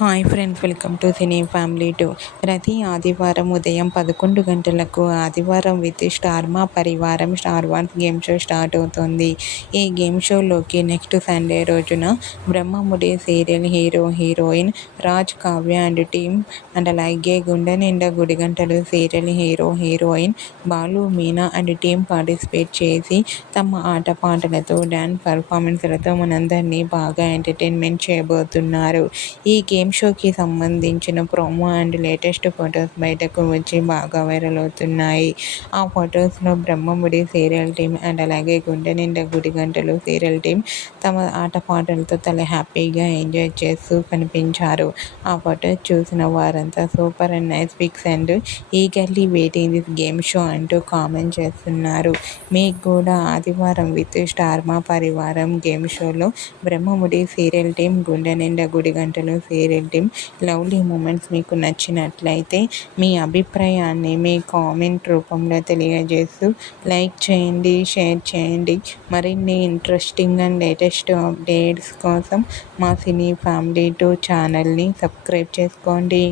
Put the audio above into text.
Hi friends, welcome to cine family 2. ప్రతి ఆదివారం ఉదయం 11 గంటలకు ఆదివారం with star Maa Parivaram star వన్స్ గేమ్ షో స్టార్ట్ అవుతుంది. ఈ గేమ్ షోలోకి నెక్స్ట్ సండే రోజున Brahmamudi serial hero heroine Raj, Kavya and team and అలాగే Gunde Ninda Gudigantalu serial hero heroine Balu, Meena and team participate చేసి తమ ఆటపాటలతో డ్యాన్స్ పర్ఫార్మెన్స్లతో మనందరినీ బాగా ఎంటర్టైన్మెంట్ చేయబోతున్నారు. ఈ గేమ్ షోకి సంబంధించిన ప్రోమో అండ్ లేటెస్ట్ ఫొటోస్ బయటకు వచ్చి బాగా వైరల్ అవుతున్నాయి. ఆ ఫొటోస్లో బ్రహ్మముడి సీరియల్ టీమ్ అండ్ అలాగే గుండె నిండా గుడిగంటలు సీరియల్ టీమ్ తమ ఆటపాటలతో చాలా హ్యాపీగా ఎంజాయ్ చేస్తూ కనిపించారు. ఆ ఫొటోస్ చూసిన వారంతా super and nice pics and eagerly waiting this game show అంటూ కామెంట్ చేస్తున్నారు. మీకు కూడా ఆదివారం విత్ స్టార్ మా పరివారం గేమ్ షోలో బ్రహ్మముడి సీరియల్ టీమ్, గుండె Ninda Gudigantalu serial team lovely moments మీకు నచ్చినట్లయితే మీ అభిప్రాయాన్ని మీ కామెంట్ రూపంలో తెలియజేస్తూ లైక్ చేయండి, షేర్ చేయండి. మరిన్ని ఇంట్రెస్టింగ్ అండ్ లేటెస్ట్ అప్డేట్స్ కోసం మా సినీ ఫ్యామిలీ 2 ఛానల్ని సబ్స్క్రైబ్ చేసుకోండి.